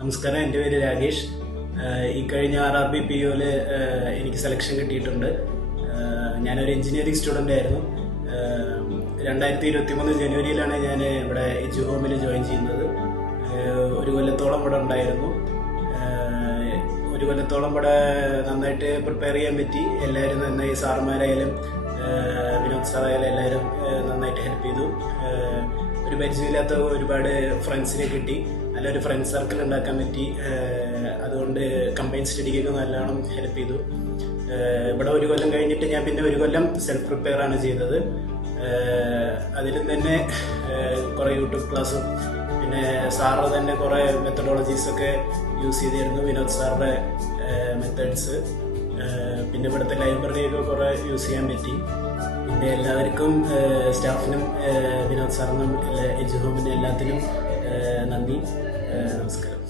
നമസ്കാരം, എൻ്റെ പേര് രാകേഷ്. ഈ കഴിഞ്ഞ RRB PO എനിക്ക് സെലക്ഷൻ കിട്ടിയിട്ടുണ്ട്. ഞാനൊരു എഞ്ചിനീയറിംഗ് സ്റ്റുഡൻ്റ് ആയിരുന്നു. 2023 ജനുവരിയിലാണ് ഞാൻ ഇവിടെ എജുഹോമിൽ ജോയിൻ ചെയ്യുന്നത്. ഒരു കൊല്ലത്തോളം ഇവിടെ ഉണ്ടായിരുന്നു. ഒരു കൊല്ലത്തോളം ഇവിടെ നന്നായിട്ട് പ്രിപ്പയർ ചെയ്യാൻ പറ്റി. എല്ലാവരും നന്നായി, സാറുമാരായാലും വിനോദ് സാറായാലും എല്ലാവരും നന്നായിട്ട് ഹെൽപ്പ് ചെയ്തു. ഒരു പരിചയമില്ലാത്ത ഒരുപാട് ഫ്രണ്ട്സിനെ കിട്ടി. നല്ലൊരു ഫ്രണ്ട് സർക്കിൾ ഉണ്ടാക്കാൻ പറ്റി. അതുകൊണ്ട് കമ്പൈൻ സ്റ്റഡിക്കൊക്കെ നല്ലോണം ഹെൽപ്പ് ചെയ്തു. ഇവിടെ ഒരു കൊല്ലം കഴിഞ്ഞിട്ട് ഞാൻ പിന്നെ ഒരു കൊല്ലം സെൽഫ് പ്രിപ്പയർ ആണ് ചെയ്തത്. അതിലും തന്നെ കുറേ യൂട്യൂബ് ക്ലാസ്സും പിന്നെ സാറ് തന്നെ കുറേ മെത്തഡോളജീസൊക്കെ യൂസ് ചെയ്തിരുന്നു. വിനോദ് സാറിൻ്റെ മെത്തേഡ്സ്, പിന്നെ ഇവിടുത്തെ ലൈബ്രറിയൊക്കെ കുറേ യൂസ് ചെയ്യാൻ പറ്റി. പിന്നെ എല്ലാവർക്കും, സ്റ്റാഫിനും വിനോദ് സാറിനും എജുഹോമിനും എല്ലാത്തിനും നന്ദി. നമസ്കാരം.